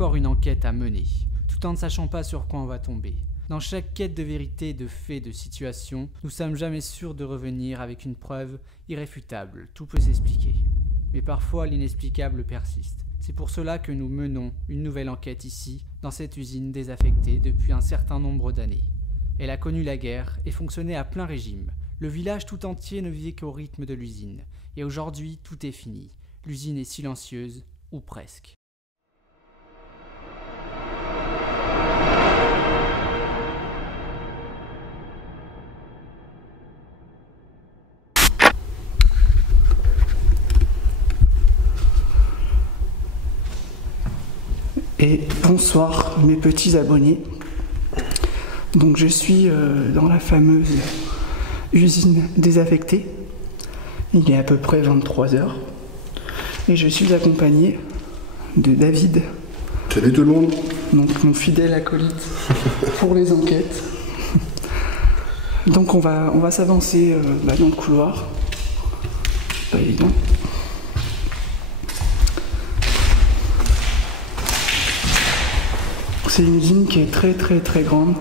encore une enquête à mener, tout en ne sachant pas sur quoi on va tomber. Dans chaque quête de vérité, de faits, de situations, nous sommes jamais sûrs de revenir avec une preuve irréfutable. Tout peut s'expliquer. Mais parfois, l'inexplicable persiste. C'est pour cela que nous menons une nouvelle enquête ici, dans cette usine désaffectée depuis un certain nombre d'années. Elle a connu la guerre et fonctionnait à plein régime. Le village tout entier ne vivait qu'au rythme de l'usine. Et aujourd'hui, tout est fini. L'usine est silencieuse, ou presque. Et bonsoir mes petits abonnés. Donc je suis dans la fameuse usine désaffectée. Il est à peu près 23h. Et je suis accompagné de David. Salut tout le monde. Donc mon fidèle acolyte pour les enquêtes. Donc on va s'avancer dans le couloir. Pas évident. C'est une usine qui est très très très grande.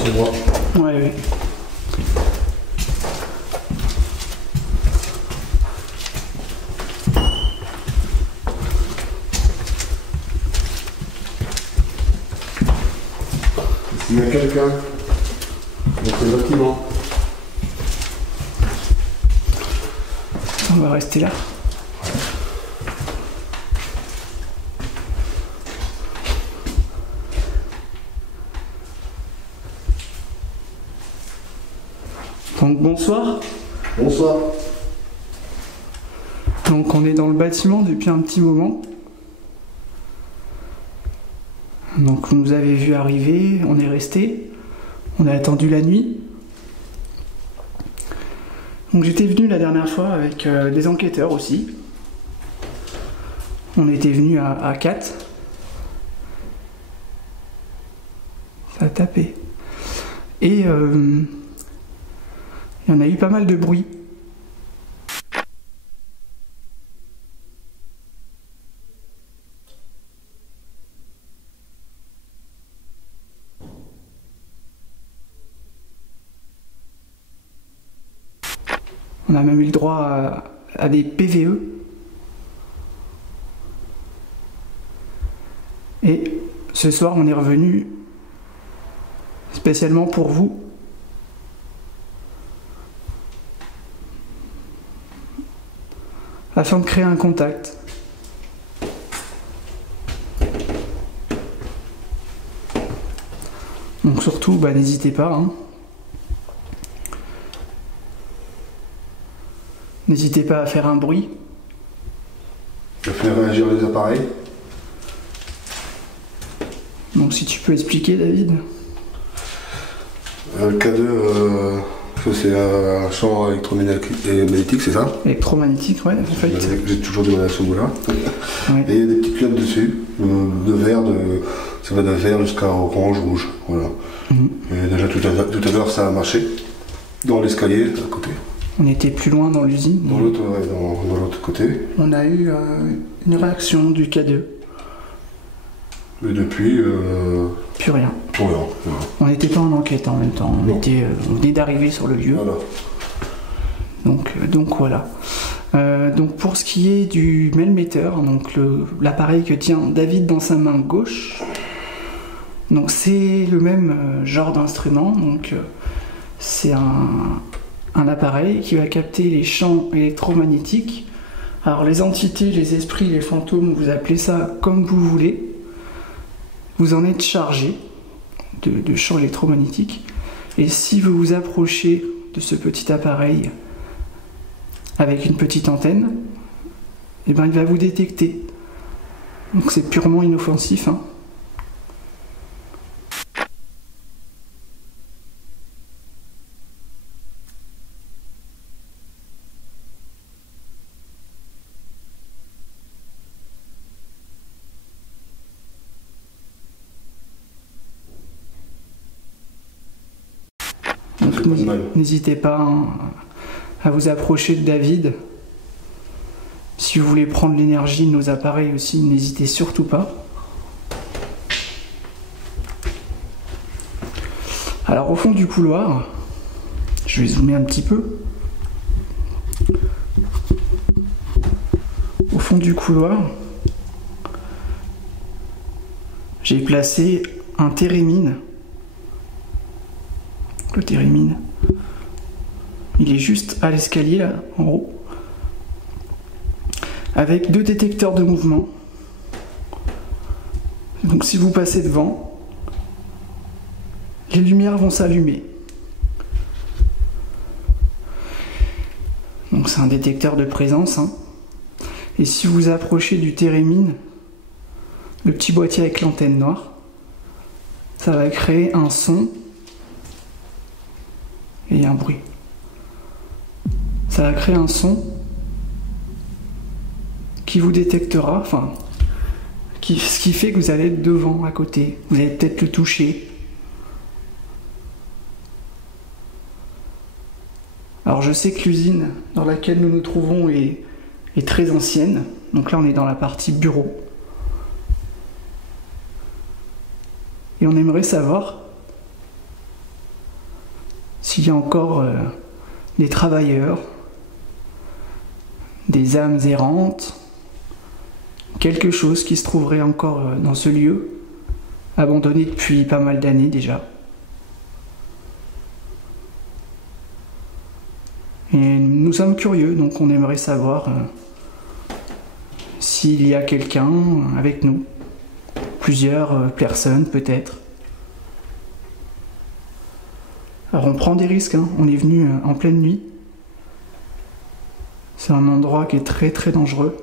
C'est moi. Ouais. S'il y a quelqu'un dans ce bâtiment. On va rester là. Donc bonsoir. Bonsoir. Donc on est dans le bâtiment depuis un petit moment. Donc vous nous avez vu arriver, on est resté, on a attendu la nuit. Donc j'étais venu la dernière fois avec des enquêteurs aussi. On était venu à 4. Ça a tapé. Et il y en a eu pas mal de bruit. On a même eu le droit à des PVE. Et ce soir, on est revenu spécialement pour vous. Afin de créer un contact. Donc surtout, n'hésitez pas. N'hésitez pas à faire un bruit. À faire réagir les appareils. Donc si tu peux expliquer, David. Le K2, c'est un champ électromagnétique, c'est ça? Électromagnétique, ouais, en fait. J'ai toujours du mal à ce mot-là. Ouais. Et il y a des petites clottes dessus, de vert, ça va de vert jusqu'à orange, rouge. Voilà. Et déjà tout à l'heure, ça a marché. Dans l'escalier, à côté. On était plus loin dans l'usine. Dans l'autre, ouais, dans l'autre côté. On a eu une réaction du K2. Mais depuis, plus rien. Plus rien. Voilà. On n'était pas en enquête en même temps. On venait d'arriver sur le lieu. Voilà. Donc voilà. Donc pour ce qui est du melmetteur, donc l'appareil que tient David dans sa main gauche, donc c'est le même genre d'instrument. Donc c'est un appareil qui va capter les champs électromagnétiques. Alors les entités, les esprits, les fantômes, vous appelez ça comme vous voulez. Vous en êtes chargé de champs électromagnétiques Et si vous vous approchez de ce petit appareil avec une petite antenne, eh ben, il va vous détecter. Donc c'est purement inoffensif, hein. Donc n'hésitez pas, hein, à vous approcher de David. Si vous voulez prendre l'énergie de nos appareils aussi, n'hésitez surtout pas. Alors au fond du couloir, je vais zoomer un petit peu. Au fond du couloir, j'ai placé un térémine. Le térémine, il est juste à l'escalier là, en haut, avec 2 détecteurs de mouvement. Donc si vous passez devant, les lumières vont s'allumer. Donc c'est un détecteur de présence, hein. Et si vous approchez du térémine, le petit boîtier avec l'antenne noire, ça va créer un son et un bruit. Ça va créer un son qui vous détectera, enfin, ce qui fait que vous allez être devant, à côté. Vous allez peut-être le toucher. Alors je sais que l'usine dans laquelle nous nous trouvons est très ancienne. Donc là on est dans la partie bureau. Et on aimerait savoir s'il y a encore des travailleurs, des âmes errantes, quelque chose qui se trouverait encore dans ce lieu, abandonné depuis pas mal d'années déjà. Et nous sommes curieux, donc on aimerait savoir s'il y a quelqu'un avec nous, plusieurs personnes peut-être. Alors on prend des risques, hein. On est venu en pleine nuit. C'est un endroit qui est très très dangereux.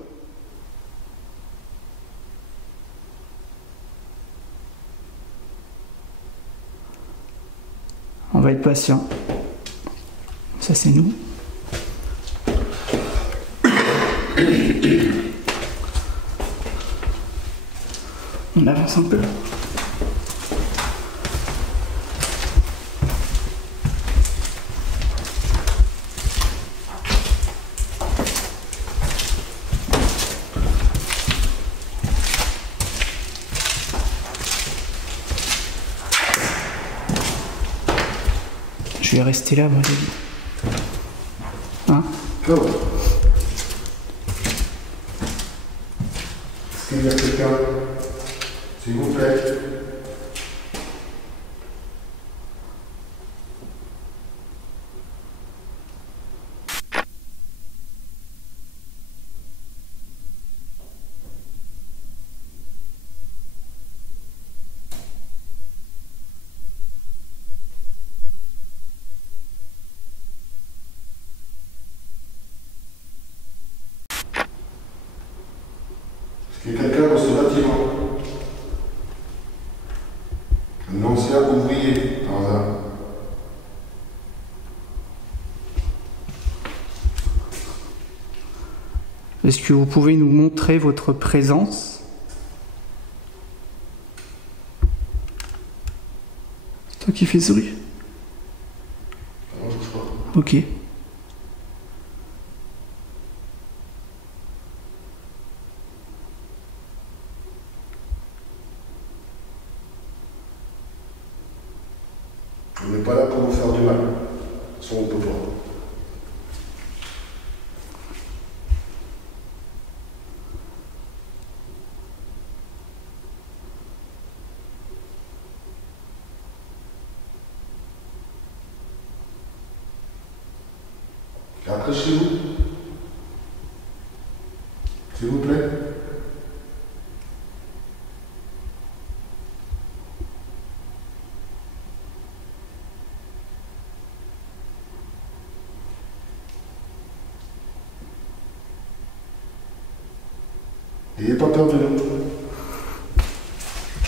On va être patient. Ça c'est nous. On avance un peu. Je vais rester là, moi, David. Hein? Oh. Est-ce qu'il y a quelqu'un? S'il vous plaît. Est-ce qu'il y a quelqu'un dans ce bâtiment? Un ancien ouvrier, par hasard. Est-ce que vous pouvez nous montrer votre présence? C'est toi qui fais ce bruit? Non, je crois. Ok. On n'est pas là pour nous faire du mal. Ça, on peut pas. Approchez-vous. S'il vous plaît. N'ayez pas peur de nous.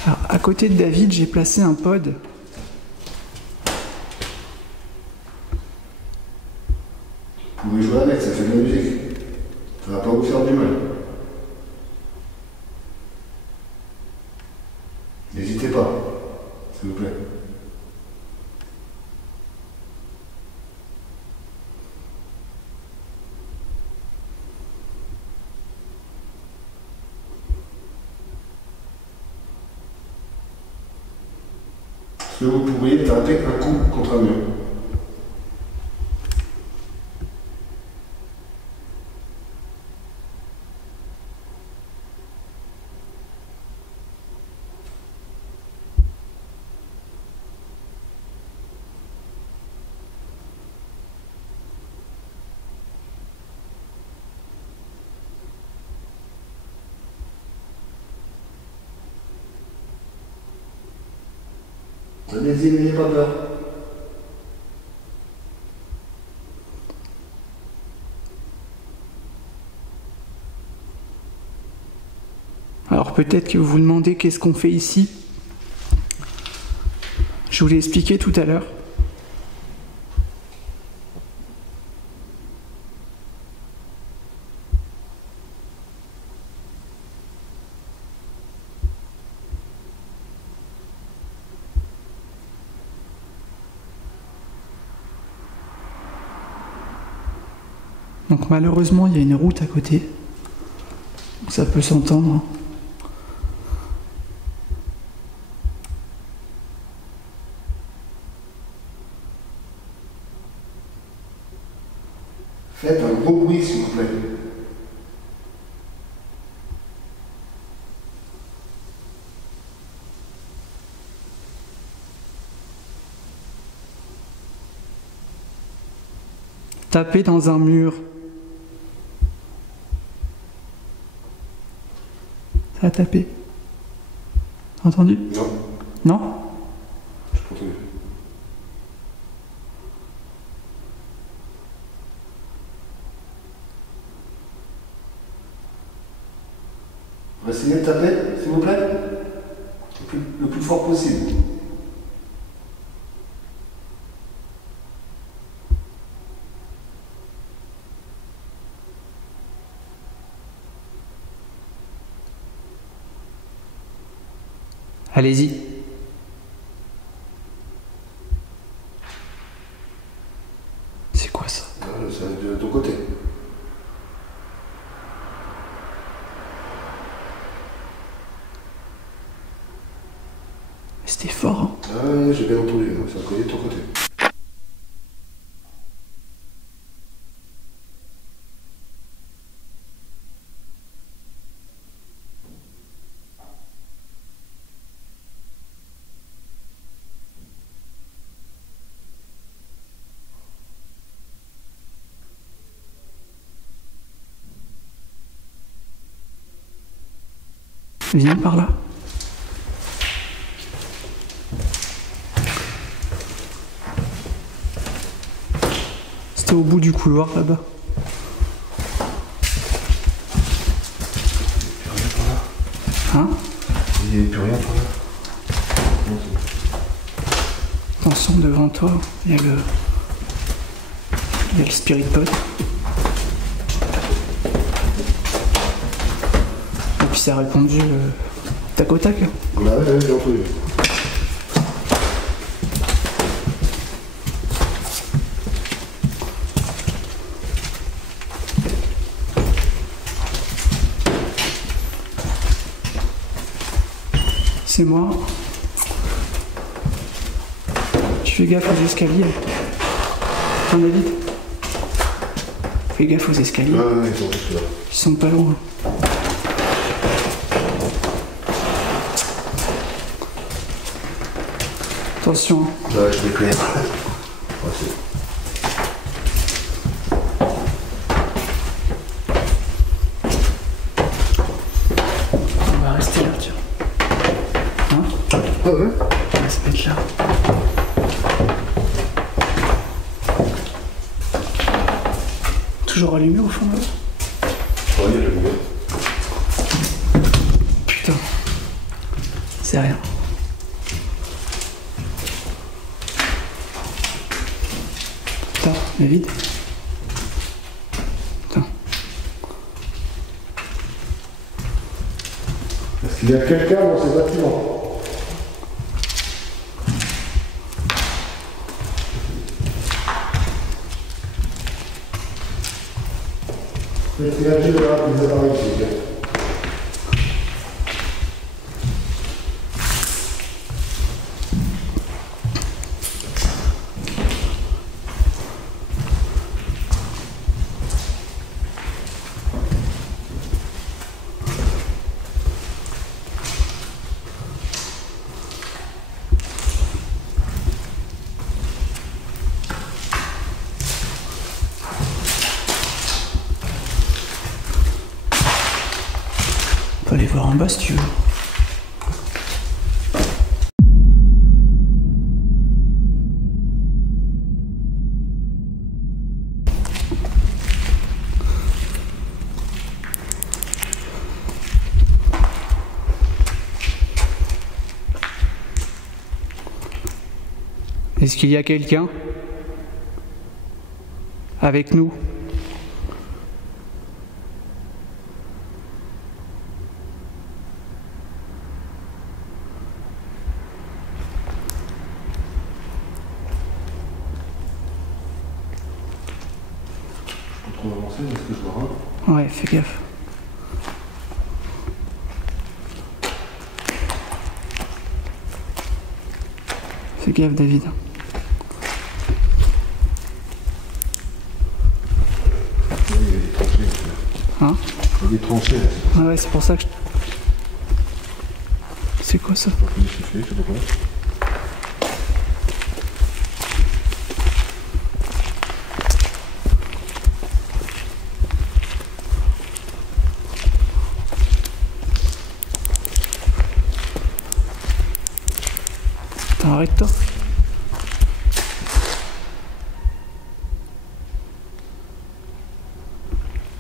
Alors, à côté de David, j'ai placé un pod. Vous pouvez jouer avec, ça fait de la musique. Ça va pas vous faire du mal. N'hésitez pas, s'il vous plaît. Est-ce que vous pourriez taper un coup contre un mur? Allez-y, n'ayez pas peur. Alors peut-être que vous vous demandez qu'est-ce qu'on fait ici. Je vous l'ai expliqué tout à l'heure. Donc malheureusement, il y a une route à côté. Donc ça peut s'entendre. Faites un gros bruit, s'il vous plaît. Tapez dans un mur. Ça a tapé. Entendu? Non, Non? je continue. On va essayer de taper, s'il vous plaît. Le plus fort possible. Allez-y. C'est quoi ça? Ça va être de ton côté. C'était fort, hein? Ah ouais, j'ai bien entendu, ça va coller de ton côté. Viens par là. C'était au bout du couloir là-bas. Hein? Il n'y a plus rien par là. Attention, devant toi, il y a le spirit pod. Et puis ça a répondu tac au tac. Ouais, j'ai entendu. C'est moi. Tu fais gaffe aux escaliers. Hein, David? Fais gaffe aux escaliers. Ouais, ils sont tous là. Ils sont pas loin. Attention. Ouais, je m'éclaire. On va rester là, tiens. Hein? Ah ouais? On va se mettre là. Toujours allumé au fond là? Ouais, il y a le lumière. C'est rien. Putain, mais vide. Putain. Est-ce qu'il y a quelqu'un dans ces bâtiments? Est-ce qu'il y a des appareils, s'il vous plaît? On peut aller voir en bas si tu veux. Est-ce qu'il y a quelqu'un avec nous? Trop avancé, est-ce que je vois rien? Ouais, fais gaffe. Fais gaffe, David. Oui, il y a des tranchées. Hein? Il y a des tranchées. Ah ouais, c'est pour ça que je... C'est quoi ça? Je peux les siffler, je sais pas quoi. Attends, arrête-toi.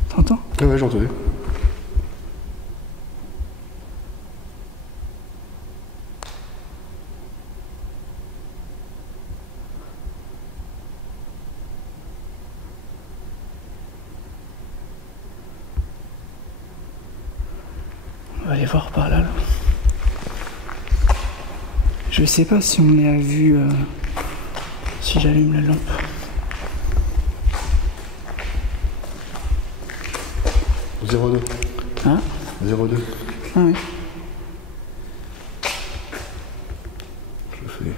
T'entends? Ah ouais, j'ai entendu. On va aller voir par là, là. Je sais pas si on est à vue si j'allume la lampe. « 02. Hein? 02. Ah oui. Je le fais.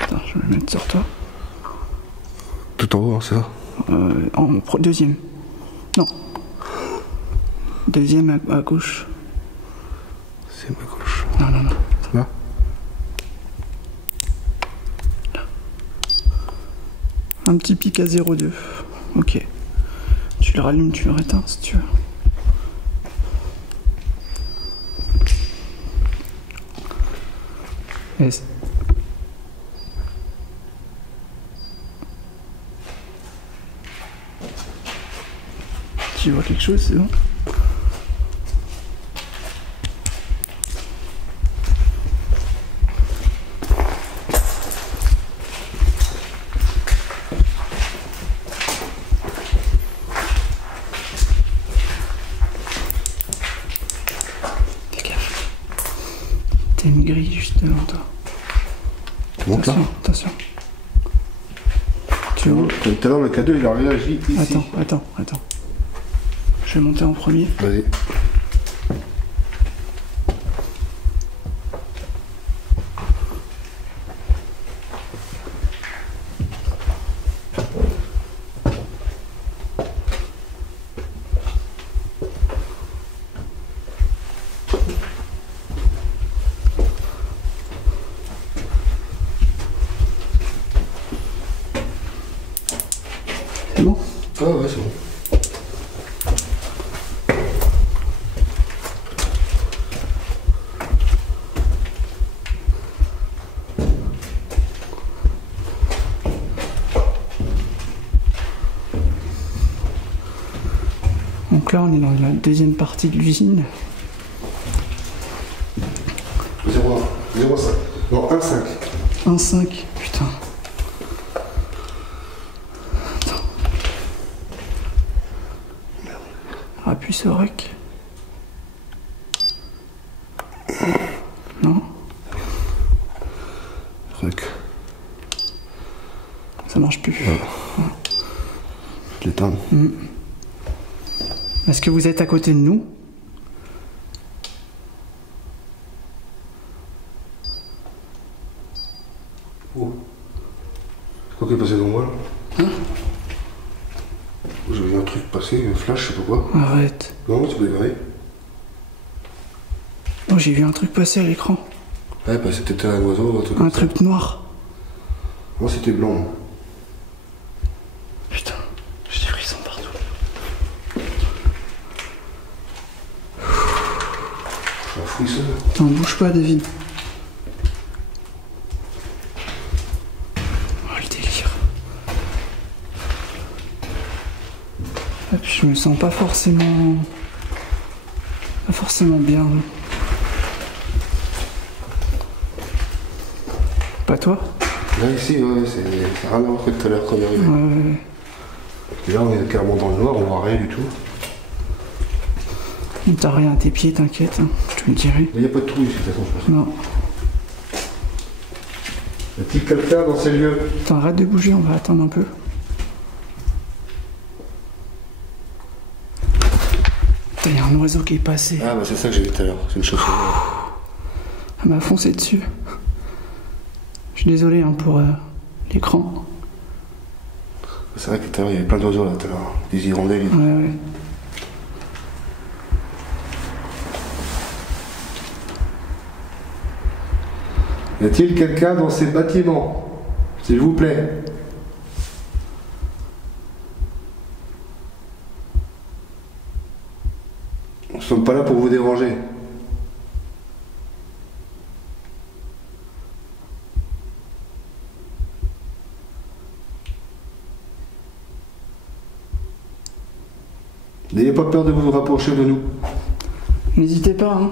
Attends, je vais le mettre sur toi. Tout en haut, hein, c'est ça? Deuxième. Non. Deuxième à gauche. C'est ma gauche. Non, non, non. Là? Un petit pic à 0,2. Ok. Tu le rallumes, tu le réteins si tu veux. Est-ce- Tu vois quelque chose, c'est bon? Fais gaffe. T'as une grille juste devant toi. Tu montes là? Attention, attention. Tu vois? Tout à l'heure, le K2, il a réagi ici. Attends. Je vais monter en premier. Vas-y. Donc là, on est dans la deuxième partie de l'usine. 0,1, 0,5. Non, 1,5. 1,5, putain. Attends. Appuie sur REC. Non, REC. ça marche plus. Ouais. Je l'éteins. Est-ce que vous êtes à côté de nous? Oh. C'est quoi qui est passé devant moi là? Hein? J'ai vu un truc passer, un flash, je sais pas quoi. Arrête. Non, tu peux démarrer. Oh, j'ai vu un truc passer à l'écran. Ouais, bah c'était un oiseau, un truc. Un truc noir. Moi c'était blanc. Putain, j'ai des frissons partout. Je m'en fous ça. Attends, bouge pas, David. Oh, le délire. Et puis je me sens pas forcément bien. Pas toi? Là ici, ouais, c'est rien à voir que tout à l'heure quand on est arrivé. Ouais. Et là on est carrément dans le noir, on voit rien du tout. T'as rien à tes pieds, t'inquiète, hein, je te le dirai. Il n'y a pas de trou ici de toute façon, je pense. Non. Y a-t-il quelqu'un dans ces lieux? Attends, arrête de bouger, on va attendre un peu. Putain, y a un oiseau qui est passé. Ah bah c'est ça que j'ai vu tout à l'heure, c'est une chauve-souris. Elle m'a foncé dessus. Je suis désolé hein, pour l'écran. C'est vrai que tout à l'heure il y avait plein d'oiseaux là tout à l'heure. Des hirondelles. Ouais. Y a-t-il quelqu'un dans ces bâtiments? S'il vous plaît. Nous ne sommes pas là pour vous déranger. N'ayez pas peur de vous rapprocher de nous. N'hésitez pas, hein.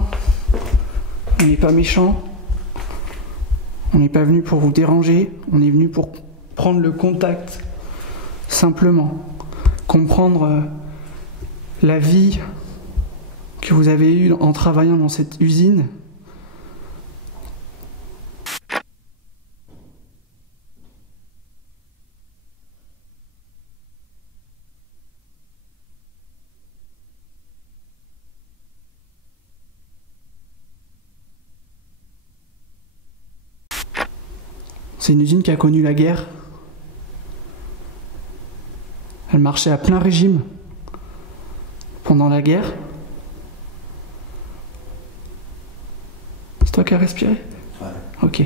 On n'est pas méchants. On n'est pas venu pour vous déranger. On est venu pour prendre le contact. Simplement. Comprendre la vie que vous avez eue en travaillant dans cette usine. C'est une usine qui a connu la guerre. Elle marchait à plein régime pendant la guerre. C'est toi qui as respiré? Ouais. Ok.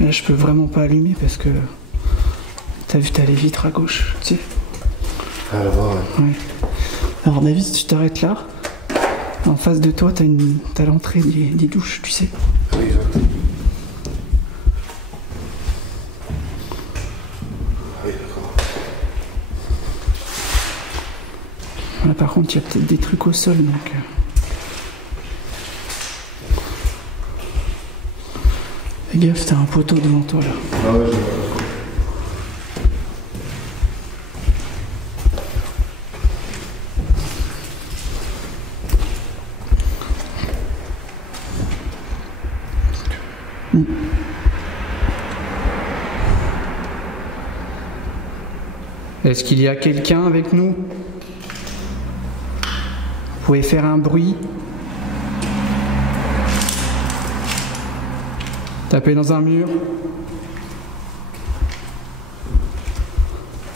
Là, je peux vraiment pas allumer parce que t'as vu, t'as les vitres à gauche, tu sais. Ah, là-bas, ouais. Ouais. Alors David, si tu t'arrêtes là, en face de toi, t'as l'entrée des douches, tu sais. Oui, exact. Oui, d'accord. Là, par contre, il y a peut-être des trucs au sol, donc... Fais gaffe, t'as un poteau devant toi, là. Ah ouais, je vois. Est-ce qu'il y a quelqu'un avec nous? Vous pouvez faire un bruit? Taper dans un mur?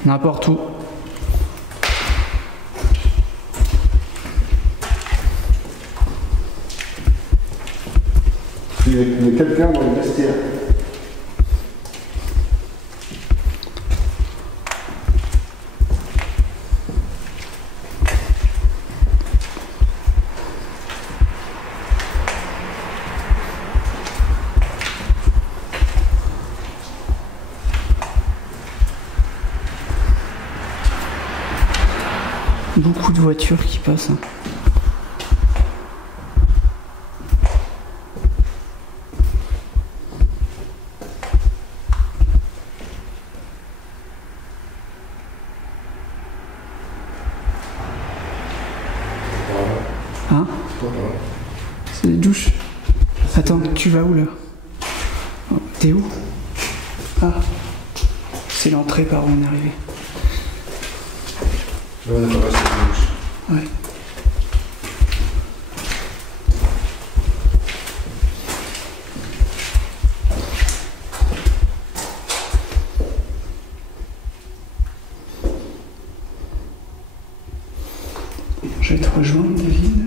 N'importe où. Il y a quelqu'un dans le vestiaire. Beaucoup de voitures qui passent. Hein? C'est les douches. Attends, tu vas où là? T'es où? Ah, c'est l'entrée par où on est arrivé. Ouais, d'accord, c'est les douches. Ouais. Je vais te rejoindre, David.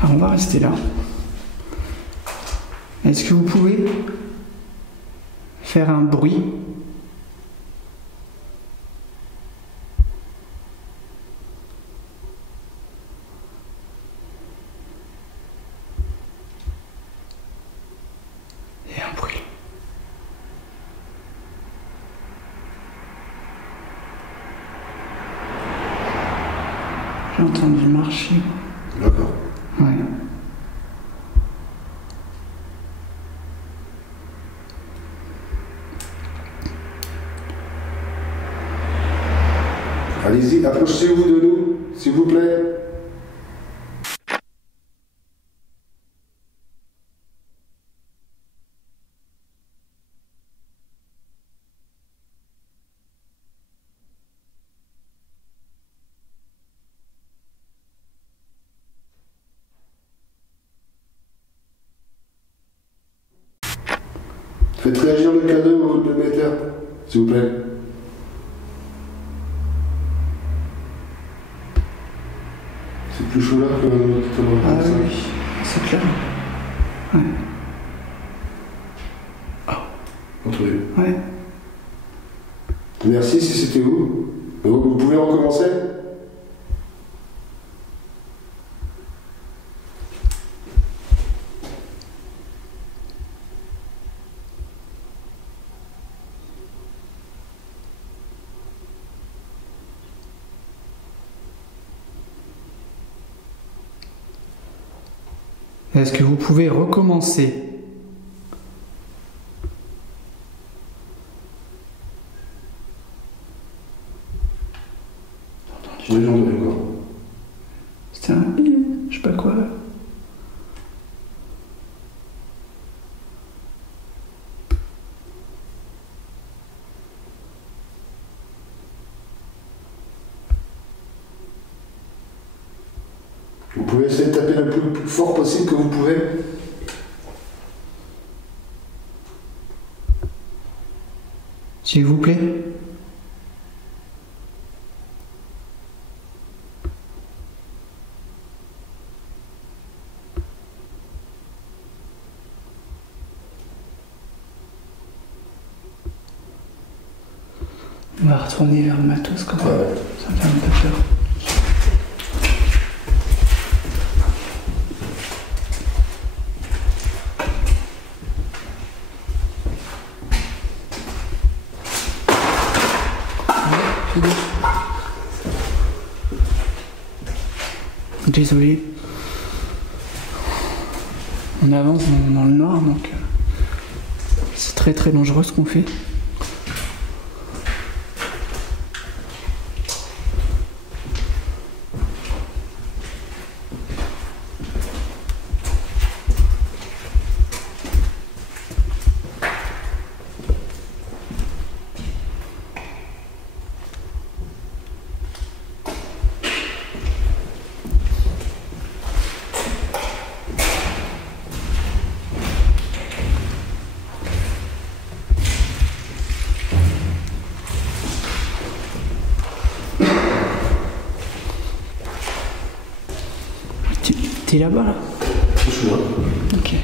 Alors on va rester là. Est-ce que vous pouvez faire un bruit? Et un bruit. J'ai entendu marcher. D'accord. Ouais. Allez-y, approchez-vous de nous, s'il vous plaît. Faites réagir le cadeau au bout de l'émetteur, s'il vous plaît. C'est plus chaud là que notre Ah oui, c'est clair. Ouais. Entendu. Ouais. Merci, si c'était vous. Vous pouvez recommencer? Est-ce que vous pouvez recommencer? J'ai déjà entendu quoi? C'était un je sais pas quoi. Vous pouvez essayer de taper le plus fort possible que vous pouvez. S'il vous plaît. On va retourner vers le matos quand même. Ouais. Ça me fait un peu peur. Désolé. On avance dans le noir, donc c'est très très dangereux ce qu'on fait. T'es là-bas là? Je suis là. Ok.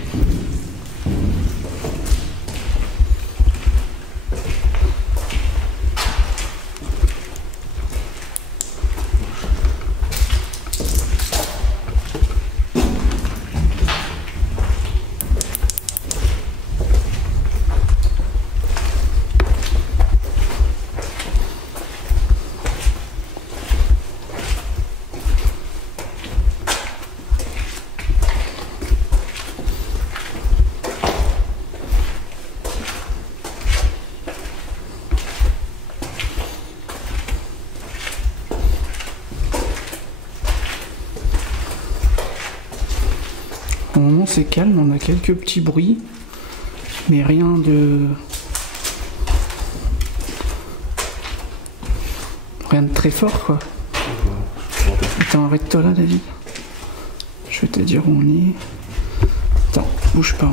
Au moment c'est calme, on a quelques petits bruits, mais rien de très fort quoi. Attends, arrête-toi là David. Je vais te dire où on est. Attends, bouge pas.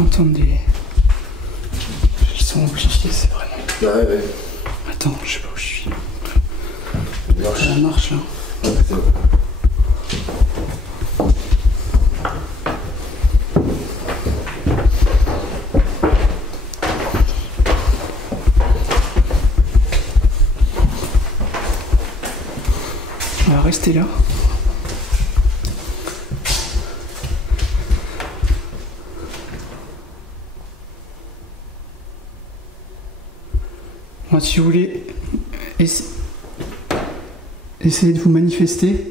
Entendre des... Ils sont amplifiés, c'est vraiment... Ouais. Attends, je sais pas où je suis. Ça marche là. Ouais, c'est bon. On va rester là. Moi, si vous voulez essayer de vous manifester,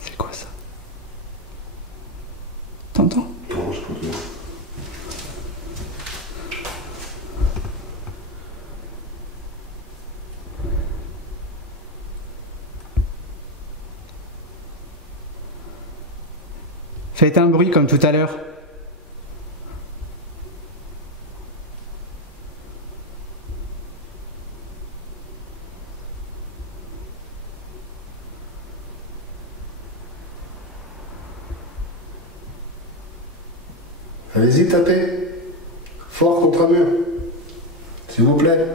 c'est quoi ça? T'entends? Non, je pense pas. Faites un bruit comme tout à l'heure. Allez-y, tapez. Fort contre un mur. S'il vous plaît.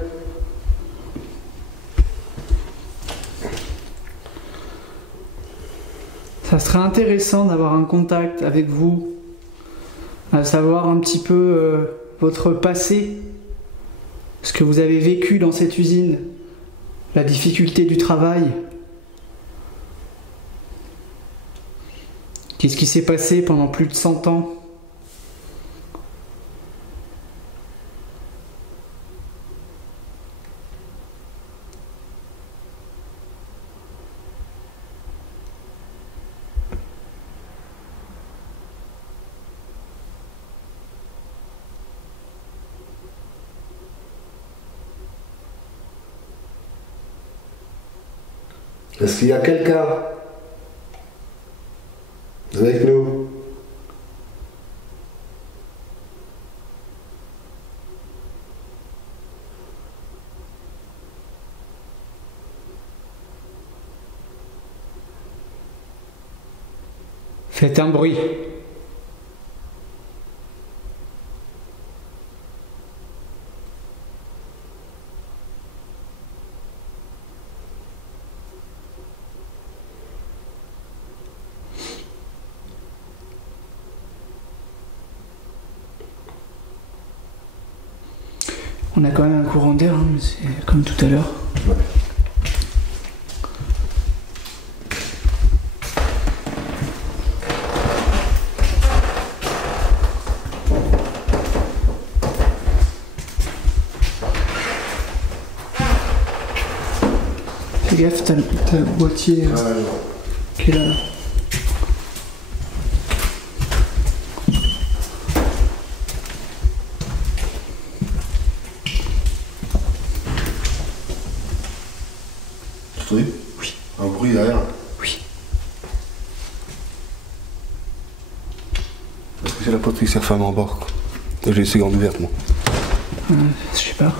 Ça serait intéressant d'avoir un contact avec vous, à savoir un petit peu votre passé, ce que vous avez vécu dans cette usine, la difficulté du travail. Qu'est-ce qui s'est passé pendant plus de 100 ans? Est-ce qu'il y a quelqu'un avec nous? Faites un bruit. On a quand même un courant d'air, hein, mais c'est comme tout à l'heure. Ouais. gaffe, t'as le boîtier qui est là. Oui. Un bruit derrière. Oui. Est-ce que c'est la porte qui s'est refermée en bord? J'ai laissé grande ouverte, moi. Je sais pas.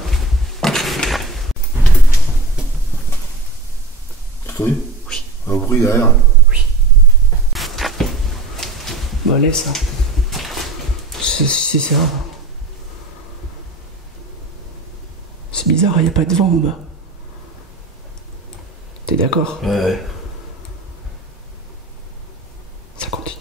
Oui. Oui. Un bruit derrière. Oui. Bah laisse. Hein. C'est ça. C'est bizarre, il n'y a pas de vent en bas. T'es d'accord? Ouais. Ça continue.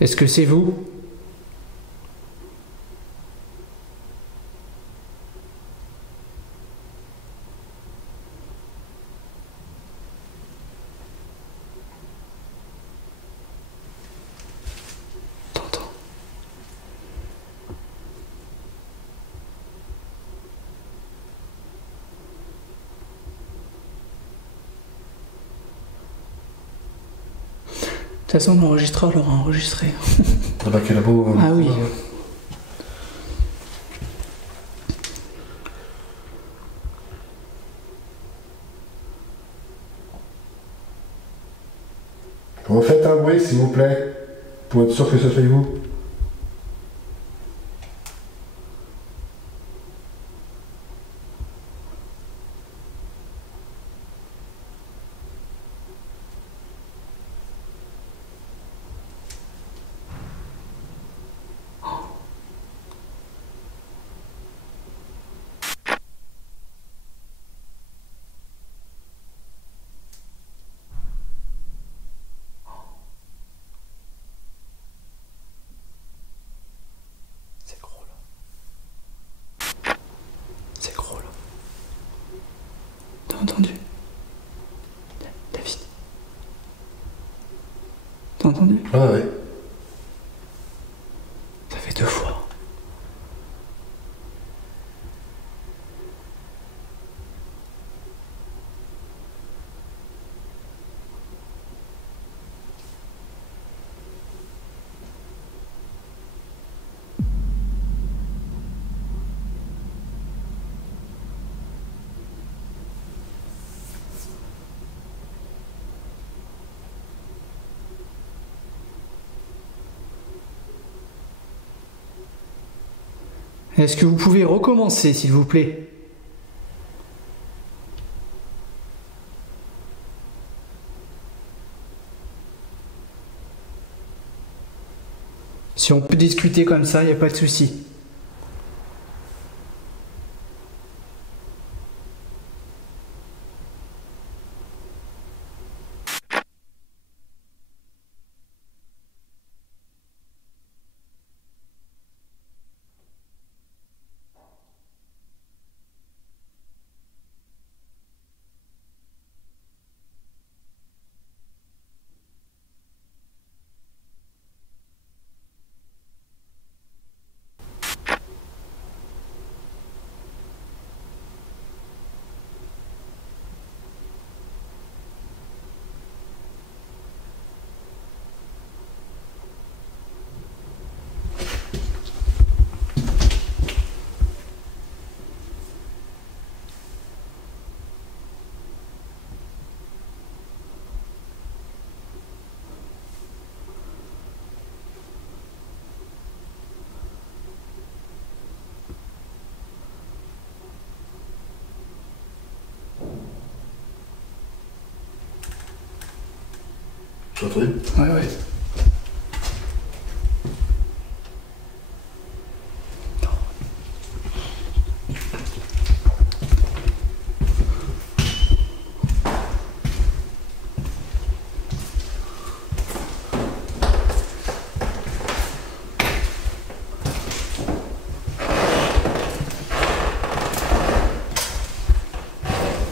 Est-ce que c'est vous? T'entends? De toute façon, l'enregistreur l'aura enregistré. Ah bah quel beau. Ah oui. Refaites un bruit, s'il vous plaît, pour être sûr que ce soit vous. C'est gros là. C'est gros là. T'as entendu? David? T'as entendu? Ah ouais. Ça fait 2 fois. Est-ce que vous pouvez recommencer, s'il vous plaît? Si on peut discuter comme ça, il n'y a pas de souci. entendu? Ouais, ouais.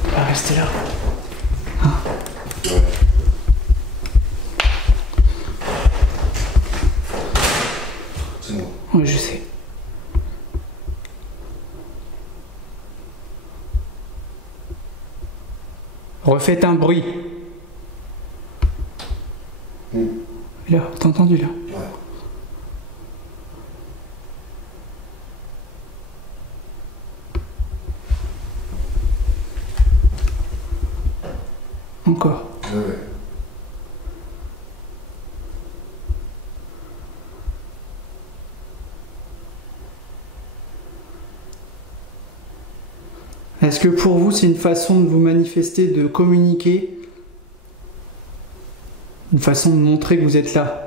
On va rester là. Ouais. C'est bon. Oui, je sais. Refaites un bruit. Là, t'as entendu là? Ouais. Encore. Ouais, ouais. Est-ce que pour vous, c'est une façon de vous manifester, de communiquer? Une façon de montrer que vous êtes là?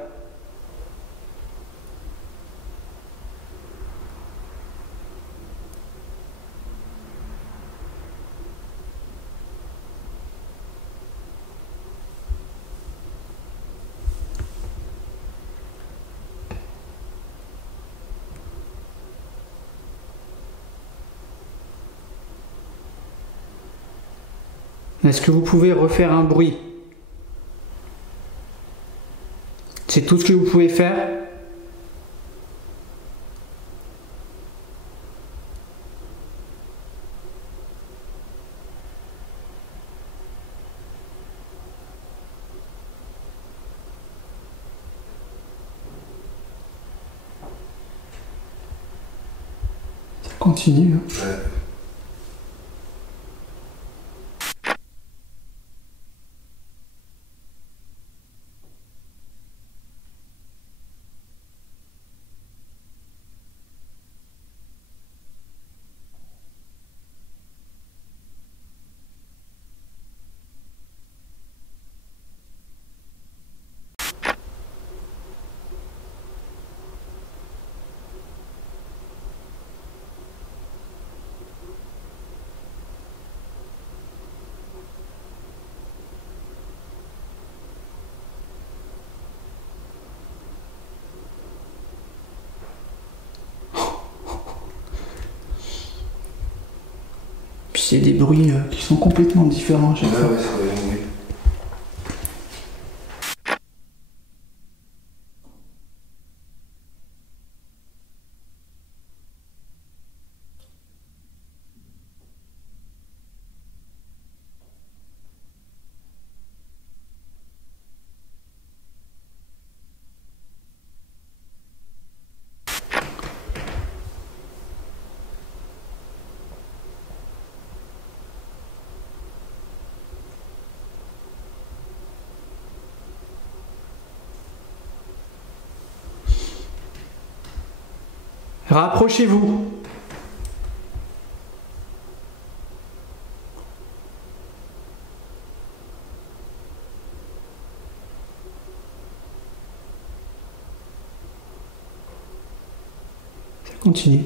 Est-ce que vous pouvez refaire un bruit? C'est tout ce que vous pouvez faire? Ça continue. Hein. Ouais. Puis c'est des bruits qui sont complètement différents à chaque fois. Ouais, c'est pas bien, oui. Rapprochez-vous. Ça continue.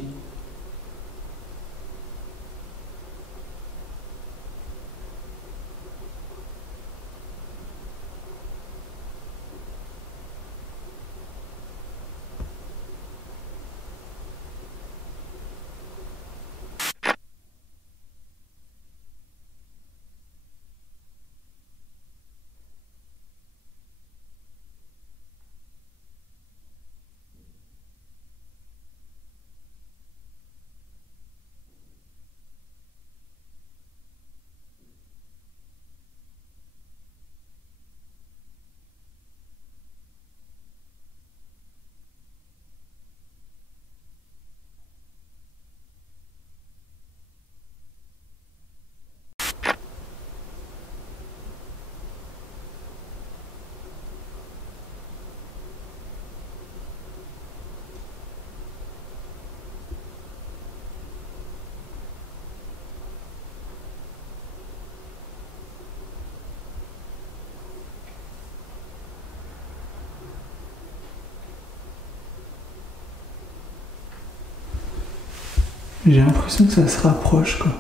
J'ai l'impression que ça se rapproche, quoi.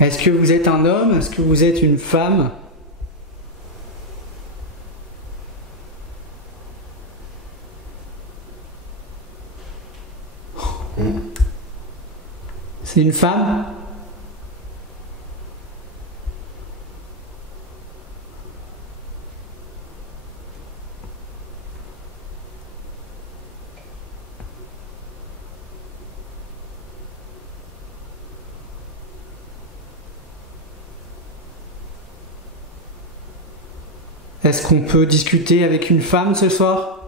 Est-ce que vous êtes un homme? Est-ce que vous êtes une femme? C'est une femme? Est-ce qu'on peut discuter avec une femme ce soir?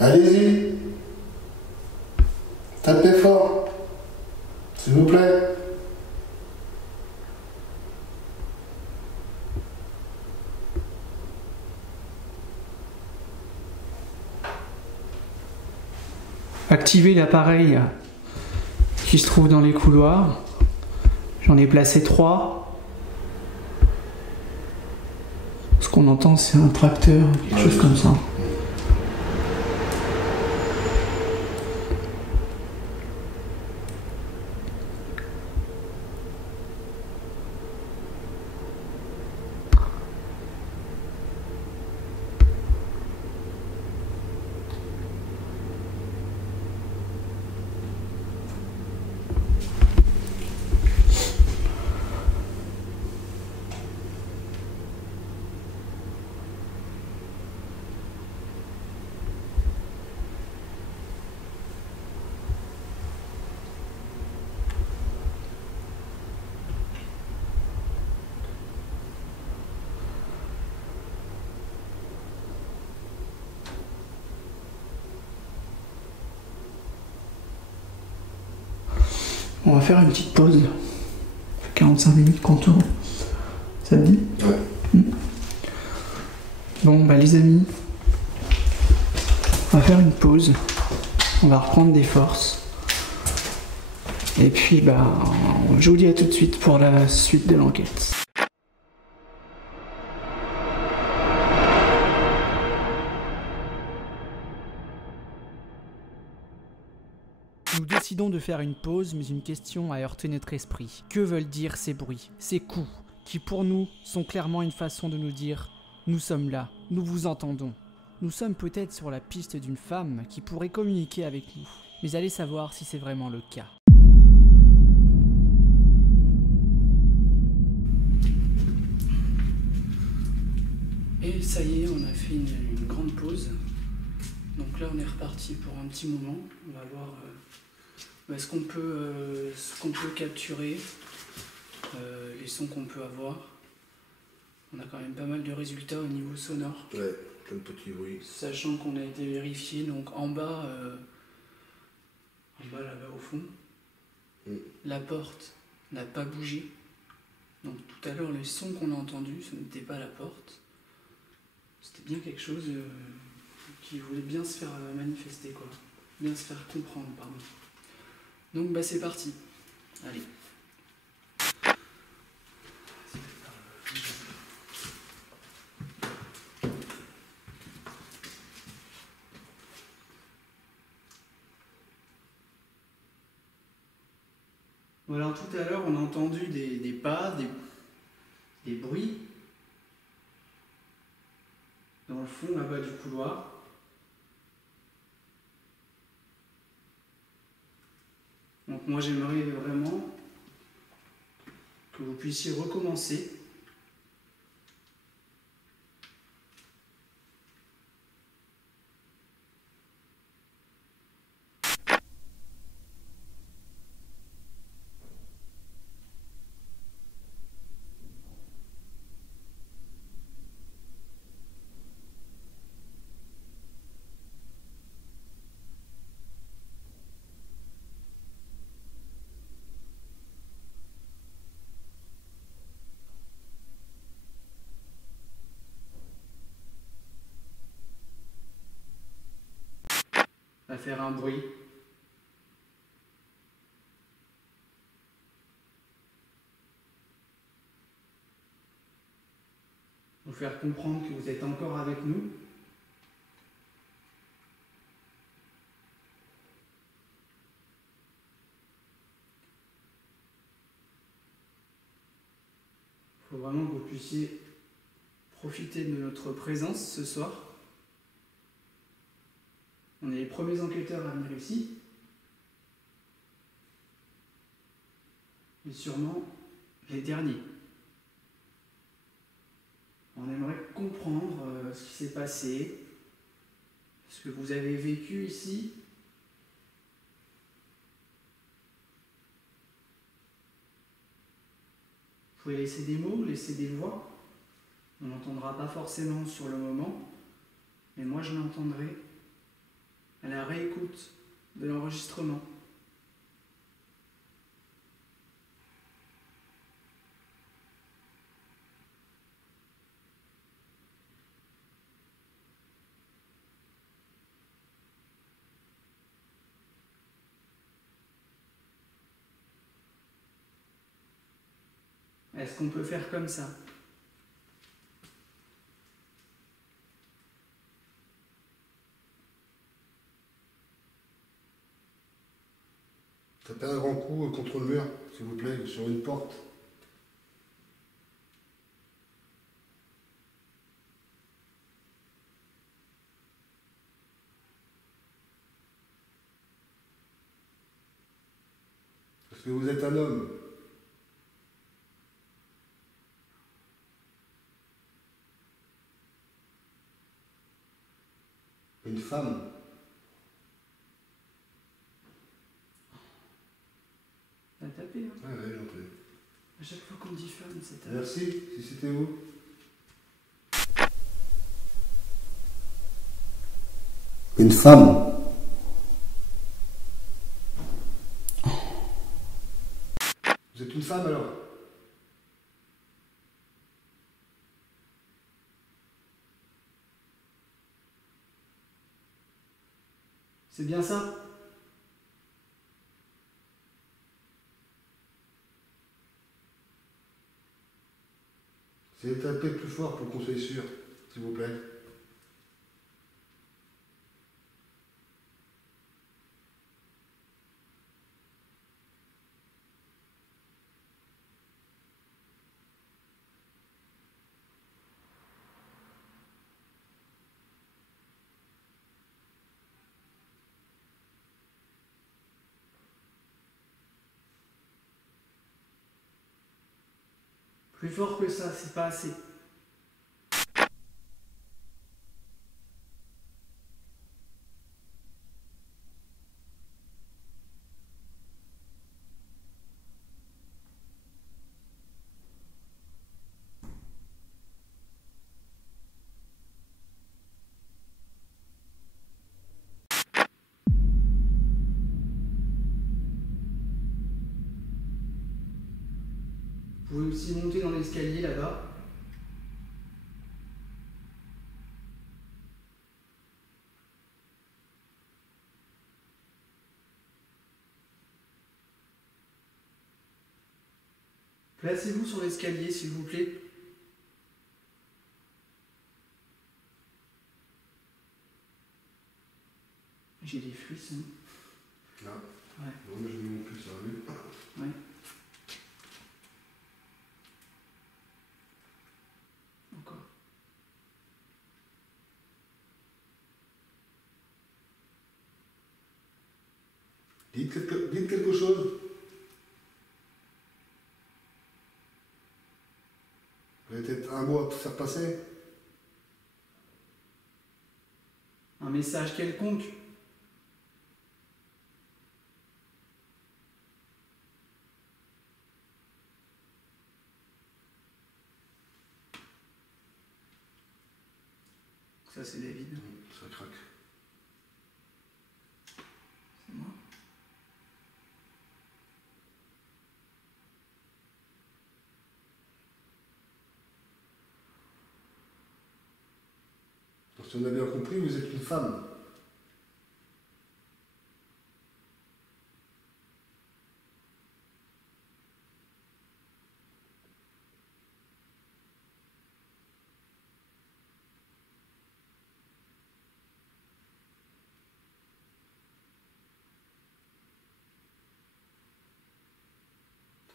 Allez-y. Tapez fort. S'il vous plaît. Activez l'appareil qui se trouve dans les couloirs. J'en ai placé 3. Ce qu'on entend, c'est un tracteur, quelque chose comme ça. On va faire une petite pause. Ça fait 45 minutes qu'on tourne. Ça te dit? Ouais. Bon, bah les amis, on va faire une pause. On va reprendre des forces. Et puis, bah, je vous dis à tout de suite pour la suite de l'enquête. Nous décidons de faire une pause, mais une question a heurté notre esprit. Que veulent dire ces bruits, ces coups, qui pour nous sont clairement une façon de nous dire « Nous sommes là, nous vous entendons ». Nous sommes peut-être sur la piste d'une femme qui pourrait communiquer avec nous, mais allez savoir si c'est vraiment le cas. Et ça y est, on a fait une grande pause. Donc là, on est reparti pour un petit moment. On va voir ce qu'on peut capturer, les sons qu'on peut avoir. On a quand même pas mal de résultats au niveau sonore. Ouais, plein de petits bruits. Sachant qu'on a été vérifié, donc en bas là-bas au fond, la porte n'a pas bougé. Donc tout à l'heure, les sons qu'on a entendus, ce n'était pas la porte. C'était bien quelque chose qui voulait bien se faire manifester, quoi. Bien se faire comprendre, pardon. Donc bah c'est parti. Allez. Voilà, tout à l'heure on a entendu des pas, des bruits dans le fond là-bas du couloir. Donc moi j'aimerais vraiment que vous puissiez recommencer à faire un bruit. Vous faire comprendre que vous êtes encore avec nous. Il faut vraiment que vous puissiez profiter de notre présence ce soir. On est les premiers enquêteurs à venir ici. Et sûrement les derniers. On aimerait comprendre ce qui s'est passé, ce que vous avez vécu ici. Vous pouvez laisser des mots, laisser des voix. On n'entendra pas forcément sur le moment, mais moi je l'entendrai à la réécoute de l'enregistrement. Est-ce qu'on peut faire comme ça? Tapez un grand coup contre le mur, s'il vous plaît, sur une porte. Parce que vous êtes un homme. Une femme. T'as tapé, hein? Ouais, j'en prie. À chaque fois qu'on dit femme, c'est tapé. Merci, si c'était vous. Une femme. Vous êtes une femme alors? C'est bien ça? C'est taper plus fort pour qu'on soit sûr, s'il vous plaît. Plus fort que ça, c'est pas assez. Vous pouvez aussi monter dans l'escalier là-bas. Placez-vous sur l'escalier, s'il vous plaît. J'ai des frissons. Là. Ouais. Non, mais je ne monte plus sur la vue. Ouais. Encore. Dites quelque chose. Vous avez peut-être un mot à faire passer. Un message quelconque. Ça c'est David. Ça craque. C'est moi. Si on a bien compris, vous êtes une femme.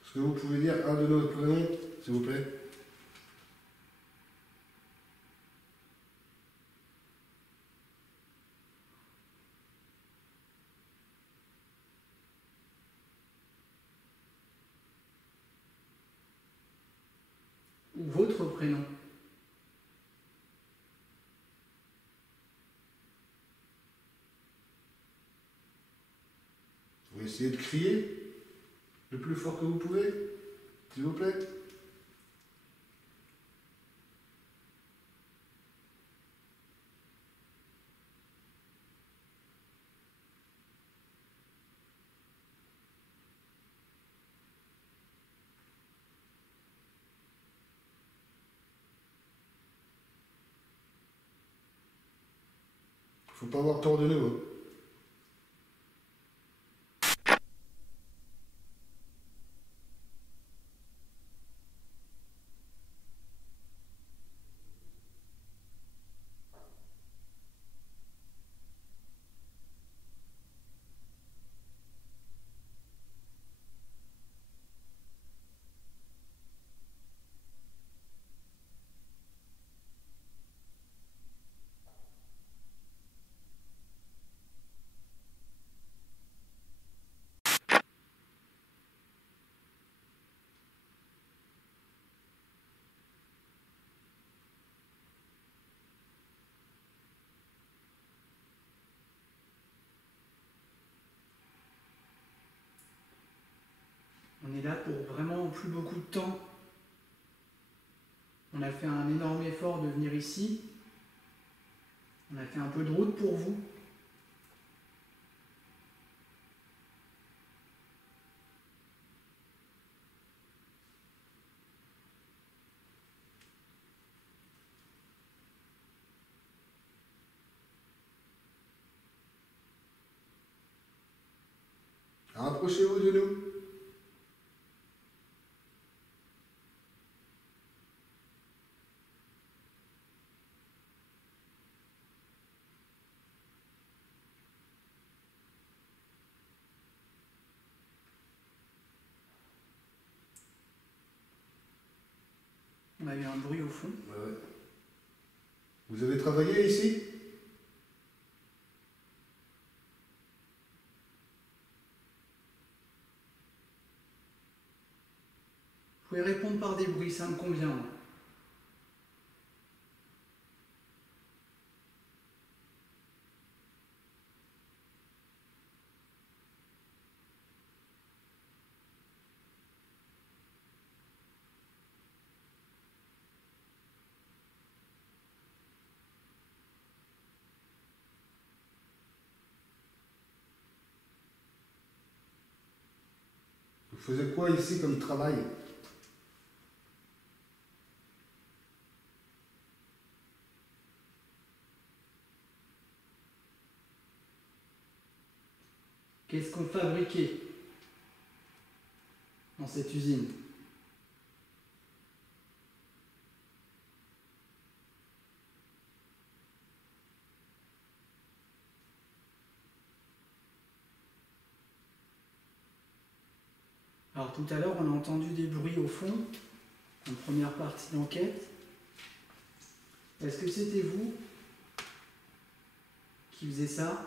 Est-ce que vous pouvez dire un de nos prénoms, s'il vous plaît? Ou votre prénom. Vous essayez de crier le plus fort que vous pouvez, s'il vous plaît. Faut pas avoir peur de nous, hein. On est là pour vraiment plus beaucoup de temps. On a fait un énorme effort de venir ici. On a fait un peu de route pour vous. Rapprochez-vous de nous. On a eu un bruit au fond. Ouais. Vous avez travaillé ici? Vous pouvez répondre par des bruits, ça me convient. Moi. Vous faisiez quoi ici comme travail? Qu'est-ce qu'on fabriquait dans cette usine? Alors tout à l'heure, on a entendu des bruits au fond, en première partie d'enquête. Est-ce que c'était vous qui faisiez ça?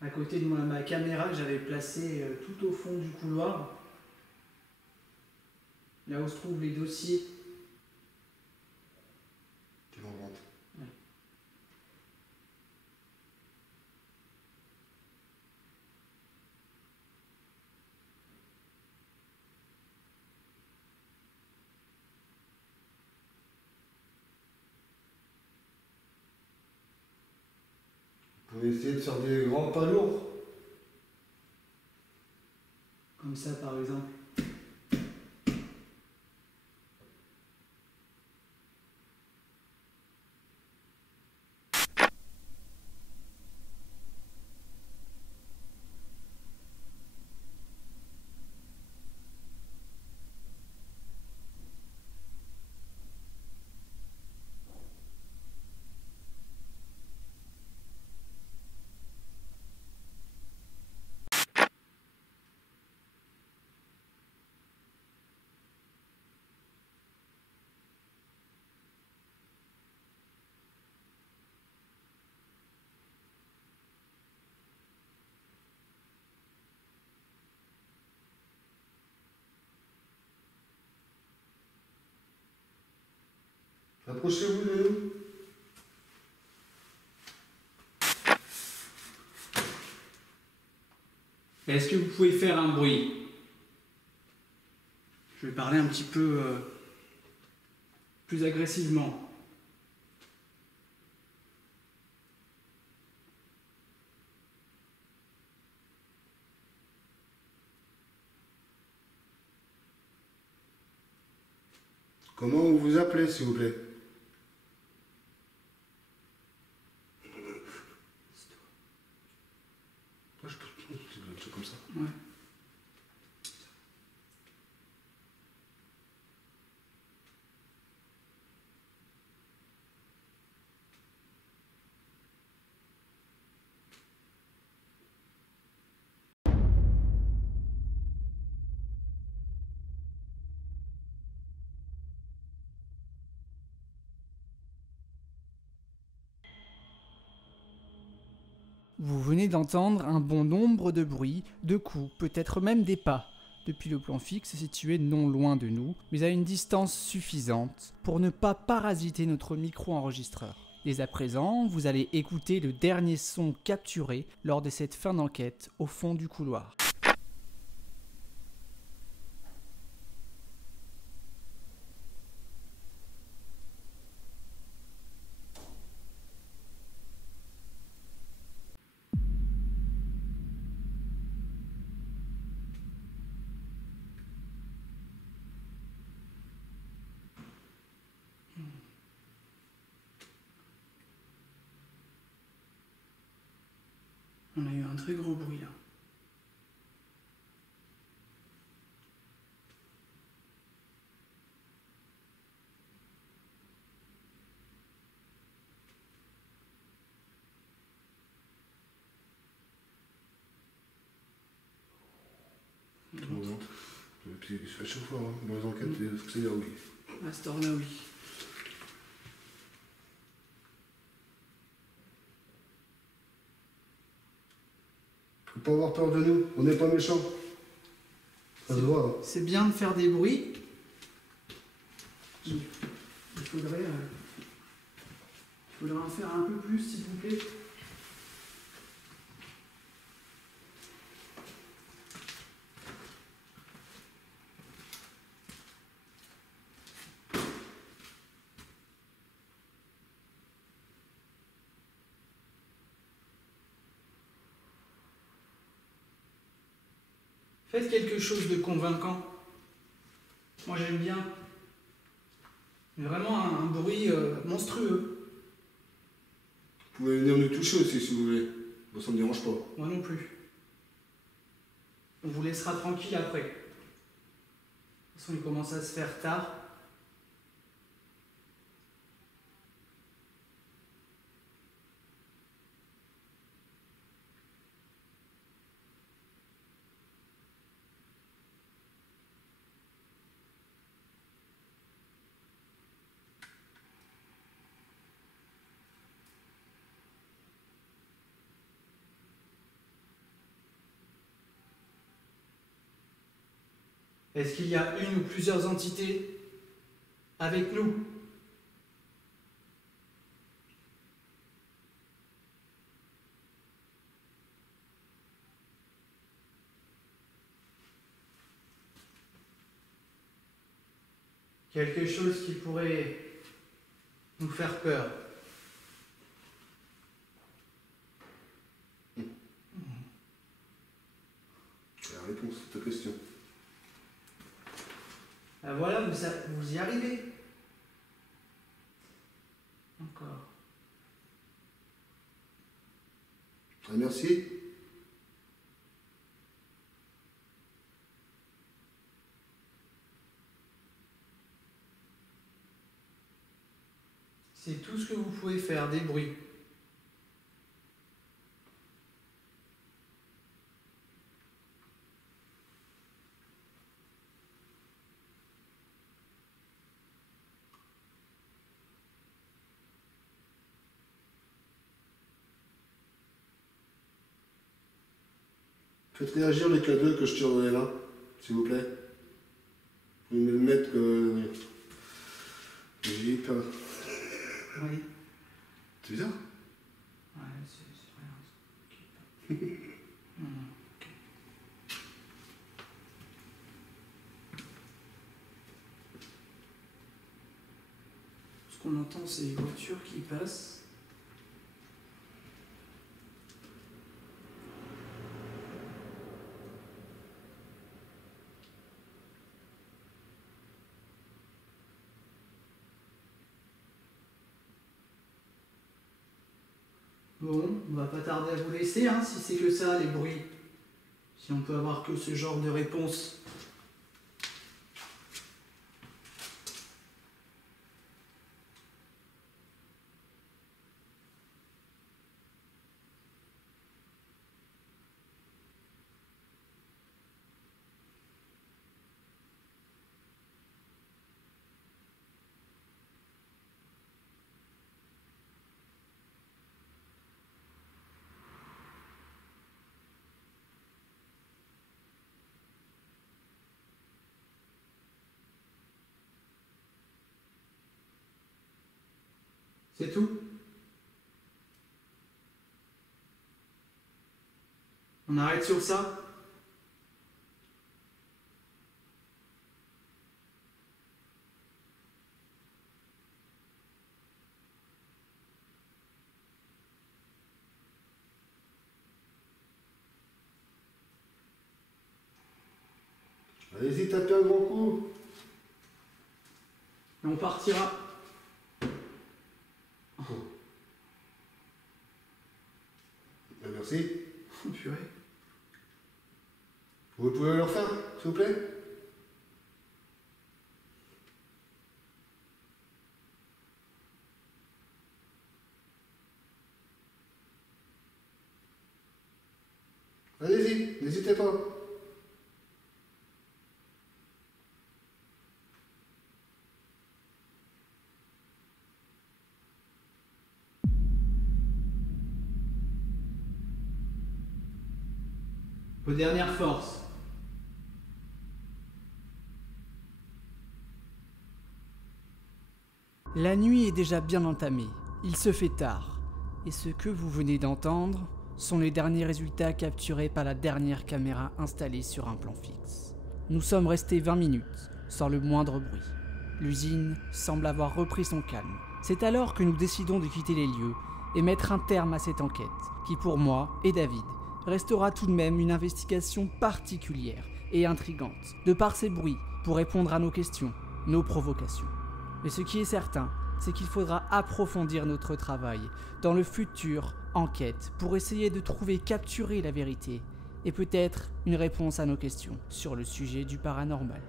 À côté de ma caméra que j'avais placée tout au fond du couloir, là où se trouvent les dossiers. Qui vont rentrer. Ouais. Vous pouvez essayer de faire des grands pas lourds. Comme ça par exemple. Approchez-vous de nous. Est-ce que vous pouvez faire un bruit? Je vais parler un petit peu plus agressivement. Comment vous vous appelez, s'il vous plaît? Moi, je peux un truc comme ça. Ouais. Vous venez d'entendre un bon nombre de bruits, de coups, peut-être même des pas, depuis le plan fixe situé non loin de nous, mais à une distance suffisante pour ne pas parasiter notre micro-enregistreur. Dès à présent, vous allez écouter le dernier son capturé lors de cette fin d'enquête au fond du couloir. On a eu un très gros bruit là. Bon, et puis, à chaque fois, hein, dans les enquêtes, c'est dire oui. À cette heure-là, oui. Faut pas avoir peur de nous, on n'est pas méchants. Ça se voit. Hein. C'est bien de faire des bruits. Il faudrait en faire un peu plus, s'il vous plaît. Faites quelque chose de convaincant. Moi j'aime bien. Mais vraiment un bruit monstrueux. Vous pouvez venir nous toucher aussi si vous voulez. Bon, ça me dérange pas. Moi non plus. On vous laissera tranquille après. De toute façon, il commence à se faire tard. Est-ce qu'il y a une ou plusieurs entités avec nous? Quelque chose qui pourrait nous faire peur. C'est la réponse à ta question. Ben voilà, vous y arrivez. Encore. Ah, merci. C'est tout ce que vous pouvez faire, des bruits. Faites réagir les cadeaux que je tire dans les mains, s'il vous plaît. Vous pouvez me le mettre que... J'ai peur. Oui. C'est bizarre? Ouais, c'est rien. Ok. Ce qu'on entend, c'est les voitures qui passent. Bon, on va pas tarder à vous laisser, hein, si c'est que ça, les bruits. Si on peut avoir que ce genre de réponse. C'est tout? On arrête sur ça? Allez-y, tapez un grand coup. Et on partira. Ben, merci. Oh, purée. Vous pouvez le refaire, s'il vous plaît? Allez-y, n'hésitez pas. Vos dernières forces. La nuit est déjà bien entamée, il se fait tard, et ce que vous venez d'entendre sont les derniers résultats capturés par la dernière caméra installée sur un plan fixe. Nous sommes restés 20 minutes, sans le moindre bruit. L'usine semble avoir repris son calme. C'est alors que nous décidons de quitter les lieux et mettre un terme à cette enquête, qui pour moi et David restera tout de même une investigation particulière et intrigante, de par ses bruits, pour répondre à nos questions, nos provocations. Mais ce qui est certain, c'est qu'il faudra approfondir notre travail dans le futur enquête pour essayer de trouver, capturer la vérité et peut-être une réponse à nos questions sur le sujet du paranormal.